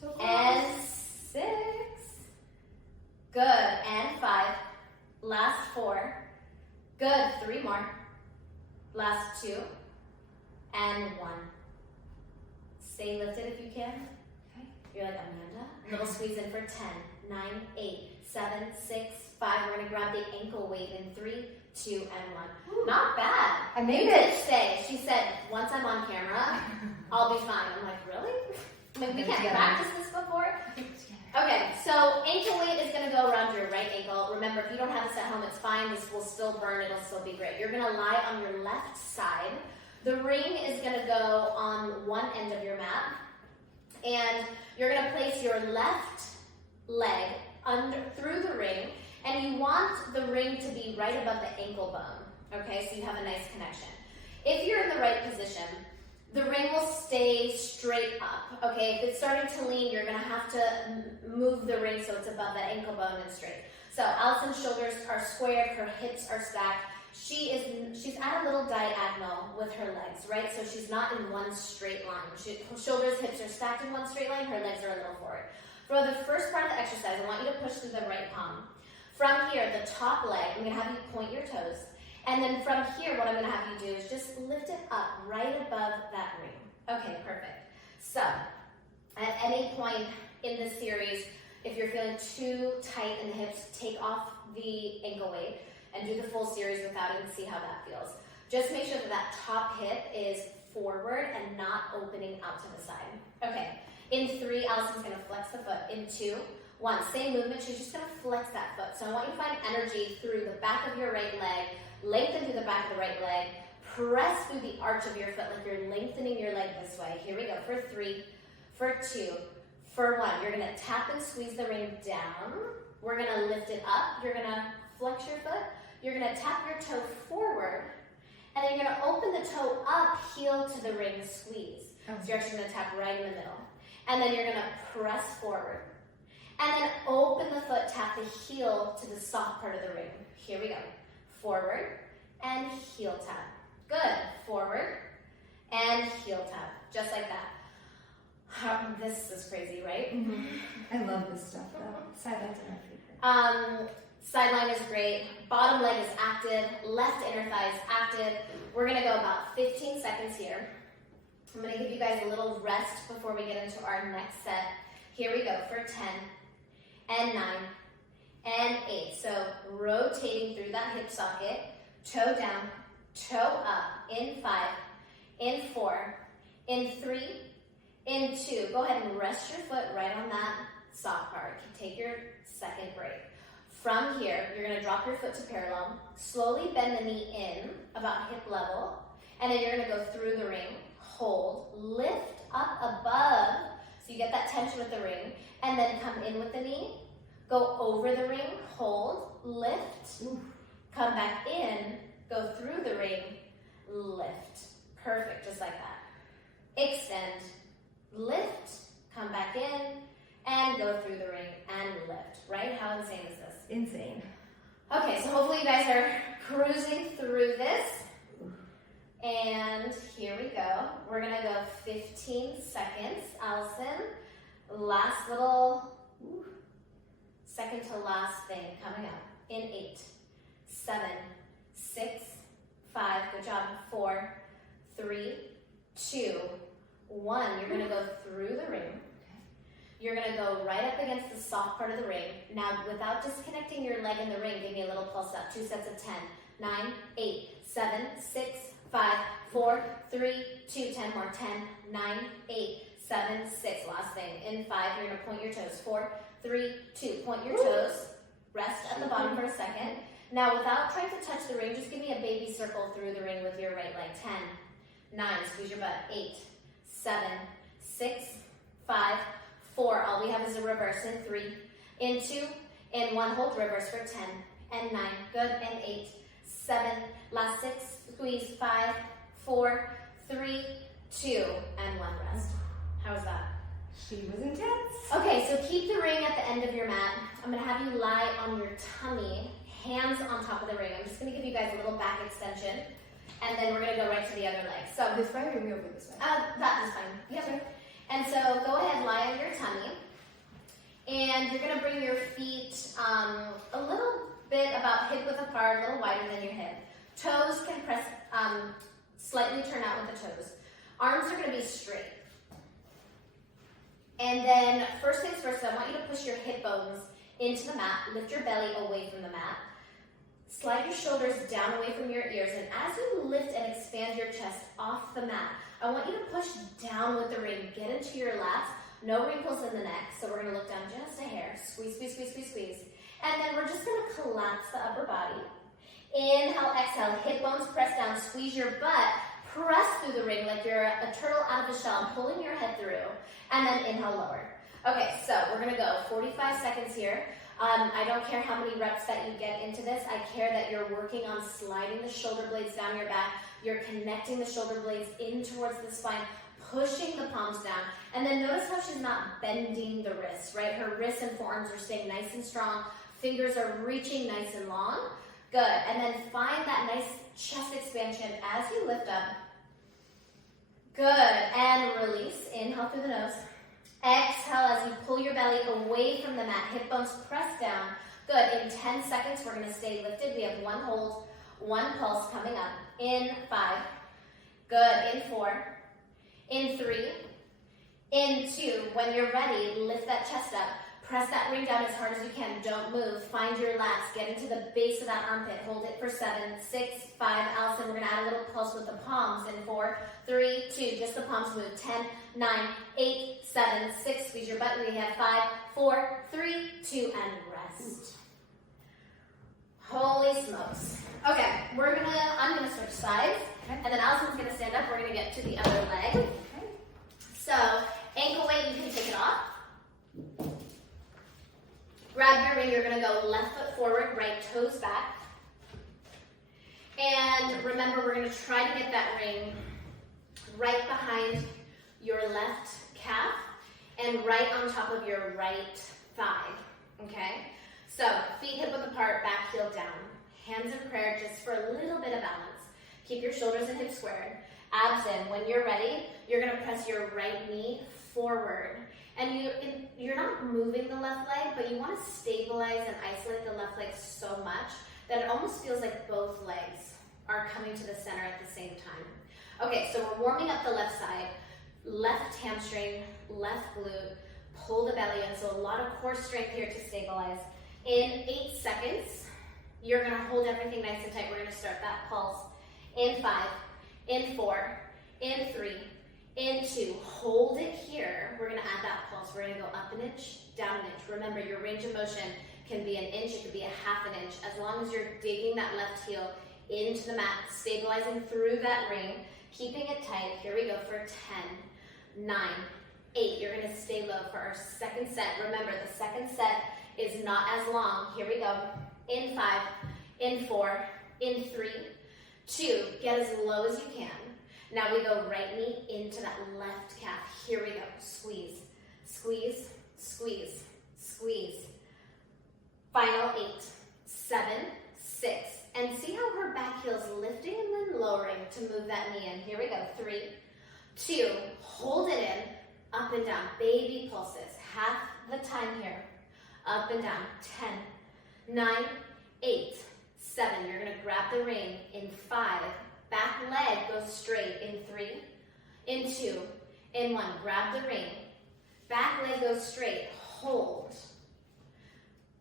So close. and 6. Good, and 5. Last 4. Good, 3 more. Last 2, and 1. Stay lifted if you can. Okay. You're like, Amanda. Little squeeze in for 10, 9, 8, 7, 6, 5. We're gonna grab the ankle weight in 3, 2, and 1. Ooh. Not bad. I made You it. did say, she said, once I'm on camera, I'll be fine. I'm like, really? I mean, we can't Yeah. practice this before. Okay, so ankle weight is gonna go around your right ankle. Remember, if you don't have this at home, it's fine. This will still burn, it'll still be great. You're gonna lie on your left side. The ring is gonna go on one end of your mat. And you're gonna place your left leg under through the ring, and you want the ring to be right above the ankle bone. Okay, so you have a nice connection. If you're in the right position, the ring will stay straight up, okay? If it's starting to lean, you're gonna have to move the ring so it's above the ankle bone and straight. So Allison's shoulders are squared, her hips are stacked. She's at a little diagonal with her legs, right? So she's not in one straight line. Her shoulders, hips are stacked in one straight line, her legs are a little forward. For the first part of the exercise, I want you to push through the right palm. From here, the top leg, I'm gonna have you point your toes. And then from here, what I'm gonna have you do is just lift it up right above that ring. Okay, perfect. So, at any point in this series, if you're feeling too tight in the hips, take off the ankle weight and do the full series without it and see how that feels. Just make sure that that top hip is forward and not opening out to the side. Okay, in 3, Allison's gonna flex the foot. In 2, 1, same movement, she's just gonna flex that foot. So I want you to find energy through the back of your right leg, lengthen through the back of the right leg, press through the arch of your foot like you're lengthening your leg this way. Here we go, for 3, for 2, for 1. You're gonna tap and squeeze the ring down. We're gonna lift it up. You're gonna flex your foot. You're gonna tap your toe forward, and then you're gonna open the toe up, heel to the ring, squeeze. So you're actually gonna tap right in the middle. And then you're gonna press forward. And then open the foot, tap the heel to the soft part of the ring. Here we go. Forward and heel tap. Good. Forward and heel tap. Just like that. This is crazy, right? Mm-hmm. I love this stuff though. Sidelines are my favorite. Sideline is great. Bottom leg is active. Left inner thigh is active. We're gonna go about 15 seconds here. I'm gonna give you guys a little rest before we get into our next set. Here we go for 10 and 9 and 8. So rotating through that hip socket, toe down, toe up, in 5, in 4, in 3, in 2. Go ahead and rest your foot right on that soft part. Take your second break. From here, you're gonna drop your foot to parallel, slowly bend the knee in about hip level, and then you're gonna go through the ring, hold, lift up above, so you get that tension with the ring, and then come in with the knee, go over the ring, hold, lift, come back in, go through the ring, lift. Perfect, just like that. Extend, lift, come back in, and go through the ring and lift, right? How insane is this? Insane. Okay, so hopefully you guys are cruising through this. And here we go. We're gonna go 15 seconds. Allison, last little second to last thing coming up. In 8, 7, 6, 5, good job, 4, 3, 2, 1. You're gonna go through the ring. You're gonna go right up against the soft part of the ring. Now, without disconnecting your leg in the ring, give me a little pulse up. 2 sets of 10, 9, 8, 7, 6, 5, 4, 3, 2, 10 more, 10, 9, 8, 7, 6. Last thing. In 5, you're going to point your toes. 4, 3, 2. Point your toes. Rest at the bottom for a second. Now, without trying to touch the ring, just give me a baby circle through the ring with your right leg. 10, 9, squeeze your butt. 8, 7, 6, 5, 4. All we have is a reverse in 3, in 2, in 1. Hold reverse for 10 and 9. Good. And 8, 7. Last 6. Squeeze. 5, 4, 3, 2, and 1. Rest. How was that? She was intense. Okay, so keep the ring at the end of your mat. I'm going to have you lie on your tummy, hands on top of the ring. I'm just going to give you guys a little back extension, and then we're going to go right to the other leg. So This way or me over this way? that is fine. Yep. And so go ahead, lie on your tummy, and you're going to bring your feet a little bit about hip width apart, a little wider than your hip. Toes can press, slightly turn out with the toes. Arms are going to be straight. And then, first things first, I want you to push your hip bones into the mat. Lift your belly away from the mat. Slide your shoulders down away from your ears. And as you lift and expand your chest off the mat, I want you to push down with the ring. Get into your lats. No wrinkles in the neck. So we're going to look down just a hair. Squeeze, squeeze, squeeze, squeeze, squeeze. And then we're just going to collapse the upper body. Inhale, exhale. Hip bones press down. Squeeze your butt. Press through the ring like you're a turtle out of a shell, pulling your head through, and then inhale lower. Okay, so we're gonna go 45 seconds here. I don't care how many reps that you get into this. I care that you're working on sliding the shoulder blades down your back. You're connecting the shoulder blades in towards the spine, pushing the palms down. And then notice how she's not bending the wrists, right? Her wrists and forearms are staying nice and strong. Fingers are reaching nice and long. Good, and then find that nice chest expansion as you lift up. Good, and release. Inhale through the nose. Exhale as you pull your belly away from the mat. Hip bones press down. Good, in 10 seconds, we're gonna stay lifted. We have 1 hold, 1 pulse coming up. In 5, good, in 4, in 3, in 2. When you're ready, lift that chest up. Press that ring down as hard as you can. Don't move. Find your lats. Get into the base of that armpit. Hold it for 7, 6, 5. Allison, we're going to add a little pulse with the palms. In 4, 3, 2. Just the palms move. 10, 9, 8, 7, 6. Squeeze your butt. We have 5, 4, 3, 2, and rest. Holy smokes. Okay, I'm going to switch sides. And then Allison's going to stand up. We're going to get to the other leg. So, ankle weight, you can take it off. Grab your ring, you're gonna go left foot forward, right toes back. And remember, we're gonna try to get that ring right behind your left calf and right on top of your right thigh, okay? So, feet hip width apart, back heel down. Hands in prayer just for a little bit of balance. Keep your shoulders and hips squared. Abs in. When you're ready, you're gonna press your right knee forward. And you're not moving the left leg, but you want to stabilize and isolate the left leg so much that it almost feels like both legs are coming to the center at the same time. Okay, so we're warming up the left side. Left hamstring, left glute, pull the belly in. So a lot of core strength here to stabilize. In 8 seconds, you're going to hold everything nice and tight. We're going to start that pulse. In 5, in 4, in 3, in 2, hold it here. We're gonna add that pulse. We're gonna go up an inch, down an inch. Remember, your range of motion can be an inch, it could be a half an inch, as long as you're digging that left heel into the mat, stabilizing through that ring, keeping it tight. Here we go for 10, 9, 8. You're gonna stay low for our second set. Remember, the second set is not as long. Here we go. In 5, in 4, in 3, 2. Get as low as you can. Now we go right knee into that left calf. Here we go. Squeeze, squeeze, squeeze, squeeze. Final 8, 7, 6. And see how her back heel's lifting and then lowering to move that knee in. Here we go. 3, 2. Hold it in. Up and down. Baby pulses. Half the time here. Up and down. 10, 9, 8, 7. You're going to grab the ring in 5. Back leg goes straight in 3, in 2, in 1. Grab the ring. Back leg goes straight. Hold.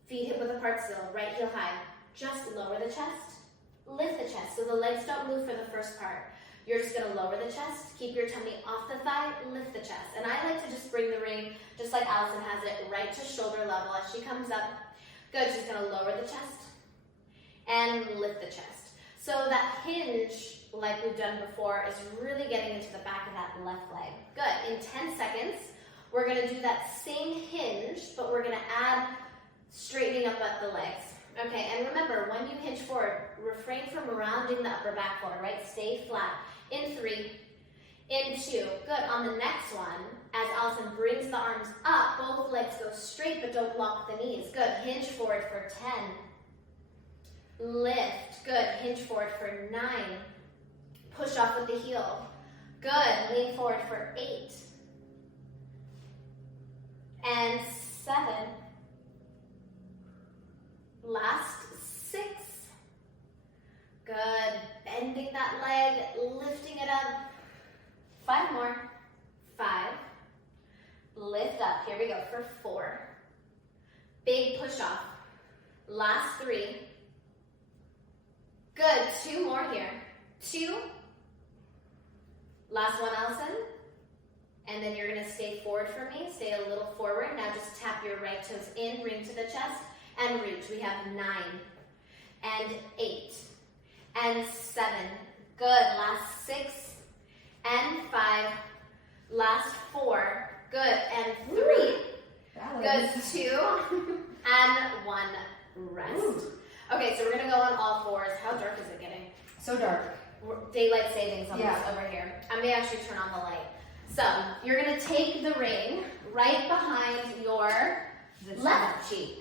Feet hip width apart still. Right heel high. Just lower the chest. Lift the chest so the legs don't move for the first part. You're just gonna lower the chest, keep your tummy off the thigh, lift the chest. And I like to just bring the ring, just like Allison has it, right to shoulder level as she comes up. Good, she's gonna lower the chest and lift the chest. So that hinge, like we've done before, is really getting into the back of that left leg. Good, in 10 seconds, we're gonna do that same hinge, but we're gonna add straightening up at the legs. Okay, and remember, when you hinge forward, refrain from rounding the upper back forward, right? Stay flat. In 3, in 2. Good, on the next one, as Allison brings the arms up, both legs go straight, but don't lock the knees. Good, hinge forward for 10. Lift, good, hinge forward for 9. Push off with the heel. Good, lean forward for 8. And 7. Last 6. Good. Bending that leg, lifting it up. 5 more. 5. Lift up. Here we go for 4. Big push off. Last 3. Good. 2 more here. 2. Last one, Allison. And then you're going to stay forward for me. Stay a little forward. Now just tap your right toes in, ring to the chest, and reach. We have 9 and 8 and 7. Good. Last 6 and 5. Last 4. Good. And 3. Good. 2 and 1. Rest. Ooh. Okay, so we're going to go on all fours. How dark is it getting? So dark. Daylight savings almost over here. I may actually turn on the light. So you're going to take the ring right behind your left cheek.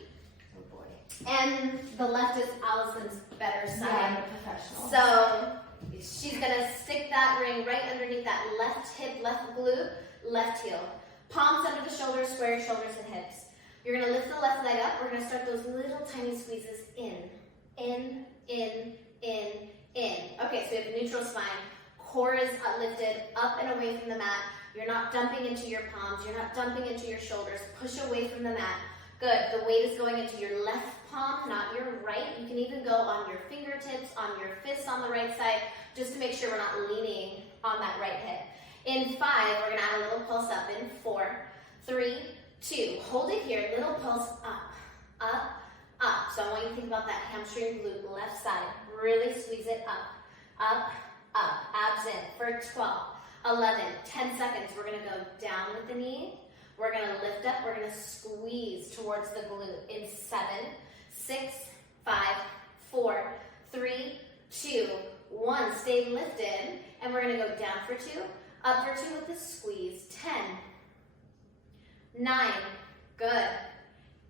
Oh boy. And the left is Allison's better side. Yeah, I'm a professional. So she's going to stick that ring right underneath that left hip, left glute, left heel. Palms under the shoulders, square your shoulders and hips. You're going to lift the left leg up. We're going to start those little tiny squeezes in. Okay, so we have neutral spine. Core is lifted up and away from the mat. You're not dumping into your palms. You're not dumping into your shoulders. Push away from the mat. Good. The weight is going into your left palm, not your right. You can even go on your fingertips, on your fists on the right side, just to make sure we're not leaning on that right hip. In 5, we're going to add a little pulse up. In 4, 3, 2. Hold it here. Little pulse up, up, up. So I want you to think about that hamstring glute, left side. Really squeeze it up, up, up. Abs in for 12, 11, 10 seconds. We're going to go down with the knee. We're going to lift up. We're going to squeeze towards the glute in 7, 6, 5, 4, 3, 2, 1. Stay lifted. And we're going to go down for 2, up for 2 with the squeeze. 10, 9, good.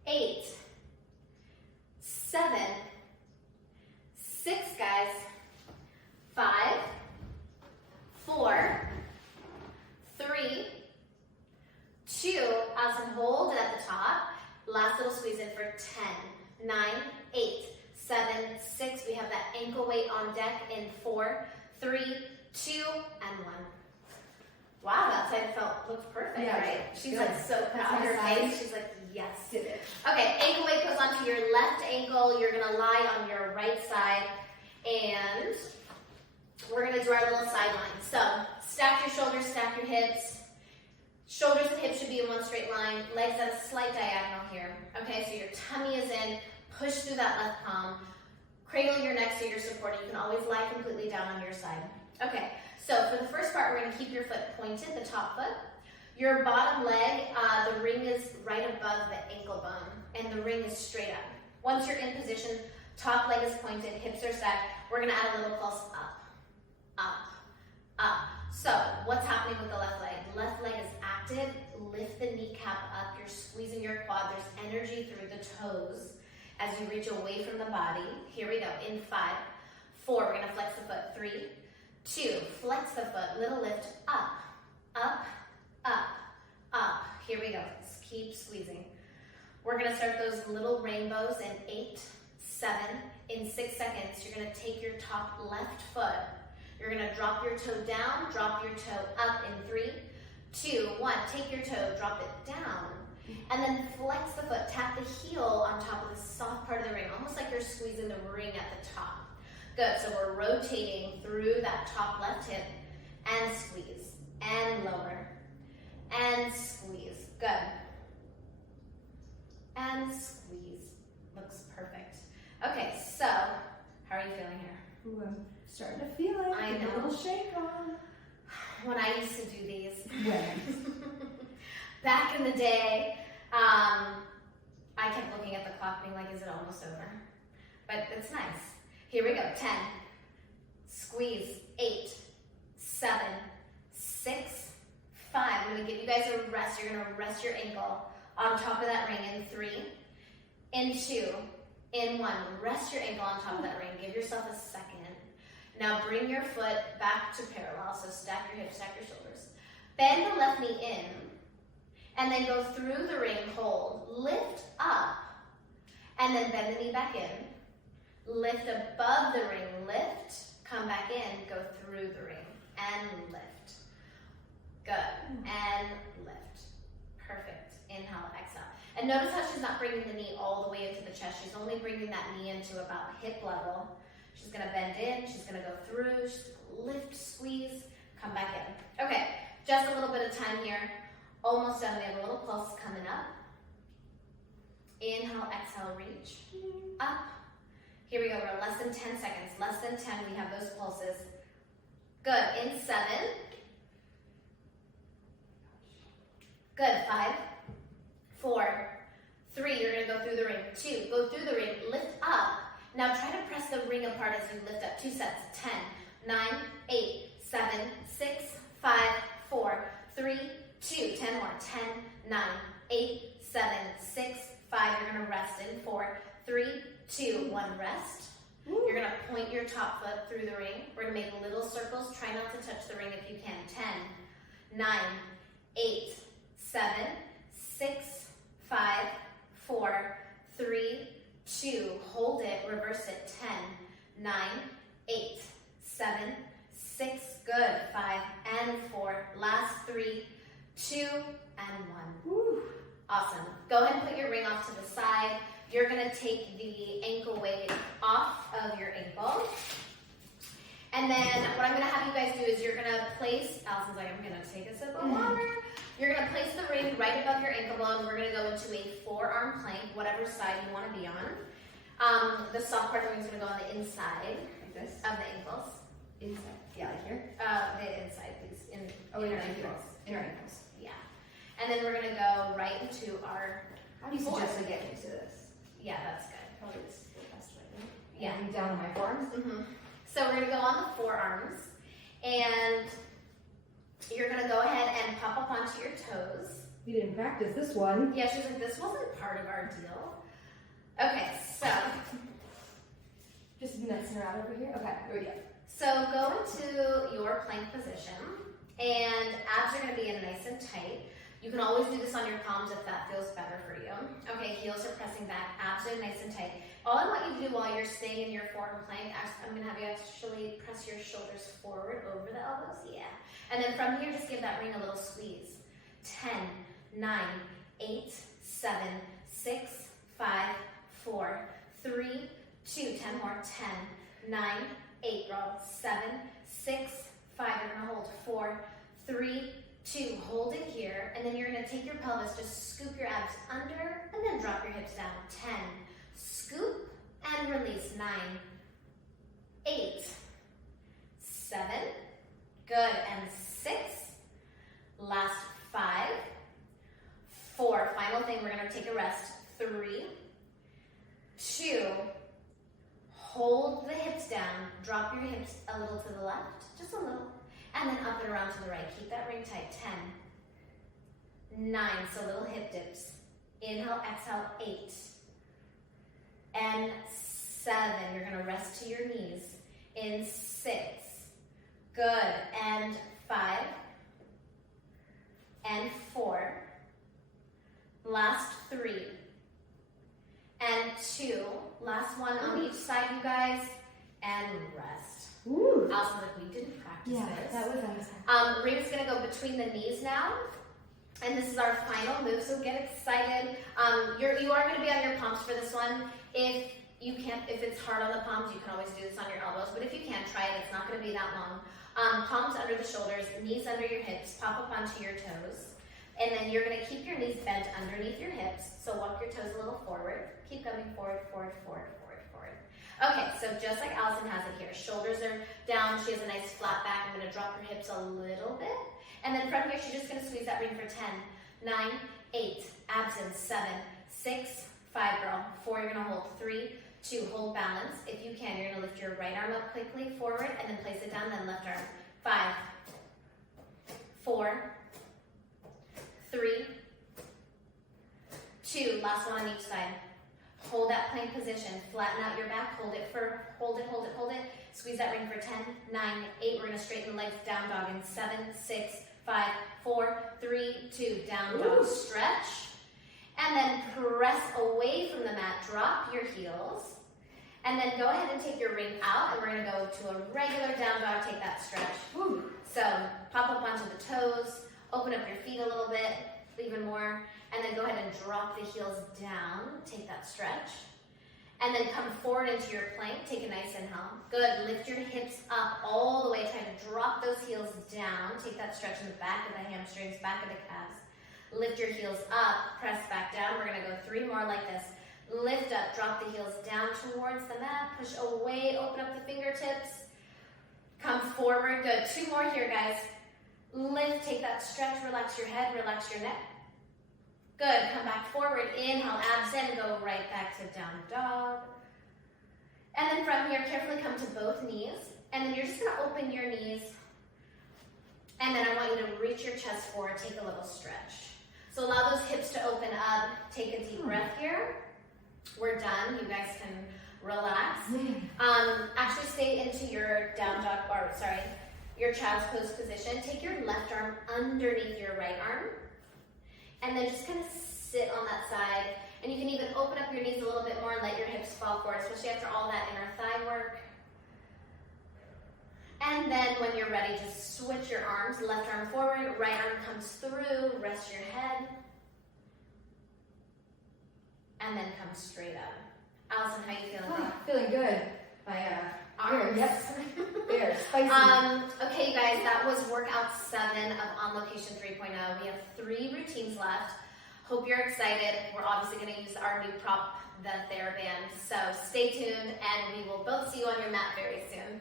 8, 7, 6, guys. 5, 4, 3, 2, Allison, hold it at the top. Last little squeeze in for 10, 9, 8, 7, 6. We have that ankle weight on deck in 4, 3, 2, and 1. Wow, that side looked perfect, yeah, right? She's good. Like so proud of her face. She's like, yes. Did it. Okay, ankle weight goes onto your left ankle. You're gonna lie on your right side, and we're gonna do our little side line. So stack your shoulders, stack your hips. Shoulders and hips should be in one straight line. Legs at a slight diagonal here. Okay, so your tummy is in. Push through that left palm. Cradle your neck so you're supported. You can always lie completely down on your side. Okay, so for the first part, we're going to keep your foot pointed, the top foot. Your bottom leg, the ring is right above the ankle bone, and the ring is straight up. Once you're in position, top leg is pointed, hips are stacked. We're going to add a little pulse up, up, up. So what's happening with the left leg? The left leg is active. Lift the kneecap up. You're squeezing your quad. There's energy through the toes as you reach away from the body. Here we go. In 5, 4, we're going to flex the foot. 3, 2, flex the foot. Little lift up, up, up, up. Here we go. Just keep squeezing. We're going to start those little rainbows in 8, 7. In 6 seconds, you're going to take your top left foot. You're going to drop your toe down, drop your toe up in 3, 2, 1. Take your toe, drop it down, and then flex the foot. Tap the heel on top of the soft part of the ring, almost like you're squeezing the ring at the top. Good, so we're rotating through that top left hip. and squeeze, and lower, and squeeze. Good. And squeeze. Looks perfect. Okay, so how are you feeling here? Ooh, I'm starting to feel it. I Get know. a little shake on. When I used to do these, When? back in the day, I kept looking at the clock being like, is it almost over? But it's nice. Here we go. 10. Squeeze. 8, 7, 6, 5. I'm going to give you guys a rest. You're going to rest your ankle on top of that ring in 3, in 2, in 1. Rest your ankle on top of that ring. Give yourself a second. Now bring your foot back to parallel. So stack your hips, stack your shoulders. Bend the left knee in. And then go through the ring, hold. Lift up. And then bend the knee back in. Lift above the ring, lift. Come back in, go through the ring. And lift. Good. And lift. Perfect. Inhale, exhale. And notice how she's not bringing the knee all the way into the chest. She's only bringing that knee into about hip level. She's going to bend in. She's going to go through. She's going to lift, squeeze, come back in. Okay, just a little bit of time here. Almost done. We have a little pulse coming up. Inhale, exhale, reach. Up. Here we go. We're less than 10 seconds. Less than 10. We have those pulses. Good. In 7. Good. 5, 4, 3. You're going to go through the ring. 2. Go through the ring. Lift up. Now try to press the ring apart as you lift up. 2 sets. 10, 9, 8, 7, 6, 5, 4, 3, 2. 10 more. 10, 9, 8, 7, 6, 5. You're going to rest in 4, 3, 2, 1. Rest. You're going to point your top foot through the ring. We're going to make little circles. Try not to touch the ring if you can. 10, 9, 8, 7, 6, 5, 4, 3, 2. Hold it. Reverse it. 10, 9, 8, 7, 6. Good. 5 and 4. Last 3, 2, and 1. Woo. Awesome. Go ahead and put your ring off to the side. You're going to take the ankle weight off of your ankle. And then what I'm going to have you guys do is you're going to place, Allison's like, I'm going to take a sip of water. You're going to place the ring right above your ankle bone. We're going to go into a forearm plank, whatever side you want to be on. The soft part of the ring is going to go on the inside Like this? of the ankles. Inside. Yeah, like here? The inside, please. Inner ankles. Inner ankles. Yeah. And then we're going to go right into our, How do you suggest we get used to this? yeah, that's good. Probably it's the best way, right? Yeah. Be down on my forearms. So we're going to go on the forearms, and you're going to go ahead and pop up onto your toes. We didn't practice this one. Yeah, she's like, this wasn't part of our deal. Okay, so Just messing around over here. Okay, here we go. So go into your plank position, and abs are going to be in nice and tight. You can always do this on your palms if that feels better for you. Okay, heels are pressing back, abs are nice and tight. All I want you to do while you're staying in your forearm plank, I'm going to have you actually press your shoulders forward over the elbows. Yeah. And then from here, just give that ring a little squeeze. 10, 9, 8, 7, 6, 5, 4, 3, 2, 10 more. 10, 9, 8, roll. 7, 6, 5. You're going to hold 4, 3, 2. Hold it here. And then you're going to take your pelvis, just scoop your abs under, and then drop your hips down. 10. Scoop and release. 9, 8, 7. Good. And 6. Last 5, 4. Final thing, we're going to take a rest. 3, 2. Hold the hips down. Drop your hips a little to the left, just a little. And then up and around to the right. Keep that ring tight. 10, 9. So little hip dips. Inhale, exhale. 8. And 7. You're going to rest to your knees. In 6. Good. And 5. And 4. Last 3. And 2. Last one on each side, you guys. And rest. Ooh. Allison's like, we didn't practice this. that was awesome. Ring's going to go between the knees now. And this is our final move, so get excited. You are going to be on your palms for this one. If you can't, if it's hard on the palms, you can always do this on your elbows. But if you can't, try it. It's not going to be that long. Palms under the shoulders, knees under your hips, pop up onto your toes. And then you're gonna keep your knees bent underneath your hips. So walk your toes a little forward. Keep going forward, forward, forward, forward, forward. Okay, so just like Allison has it here. Shoulders are down, she has a nice flat back. I'm gonna drop her hips a little bit. And then from here, she's just gonna squeeze that ring for 10, 9, 8, abs in, 7, 6, 5, girl, 4, you're gonna hold, 3, 2, hold balance. If you can, you're gonna lift your right arm up quickly forward and then place it down, then left arm. 5, 4, 3, 2, last one on each side. Hold that plank position, flatten out your back, hold it, hold it. Squeeze that ring for 10, 9, 8, we're gonna straighten the legs, down dog in 7, 6, 5, 4, 3, 2, down dog, stretch. And then press away from the mat, drop your heels. And then go ahead and take your ring out, and we're gonna go to a regular down dog, take that stretch. Woo. So pop up onto the toes, open up your feet a little bit, even more, and then go ahead and drop the heels down, take that stretch. And then come forward into your plank, take a nice inhale. Good, lift your hips up all the way, try to drop those heels down, take that stretch in the back of the hamstrings, back of the calves. Lift your heels up, press back down. We're gonna go 3 more like this. Lift up, drop the heels down towards the mat, push away, open up the fingertips. Come forward, good. 2 more here, guys. Lift, take that stretch, relax your head, relax your neck. Good, come back forward, inhale, abs in, go right back to down dog. And then from here, carefully come to both knees. And then you're just gonna open your knees. And then I want you to reach your chest forward, take a little stretch. So allow those hips to open up, take a deep breath here. We're done, you guys can relax. Actually stay into your down dog, or sorry, your child's pose position. Take your left arm underneath your right arm. And then just kind of sit on that side. And you can even open up your knees a little bit more and let your hips fall forward, especially after all that inner thigh work. And then when you're ready, just switch your arms. Left arm forward, right arm comes through, rest your head. And then come straight up. Allison, how you feeling? Feeling good. My arms. Yes. They're spicy. Okay, you guys, that was workout 7 of On Location 3.0. We have 3 routines left. Hope you're excited. We're obviously going to use our new prop, the TheraBand. So stay tuned, and we will both see you on your mat very soon.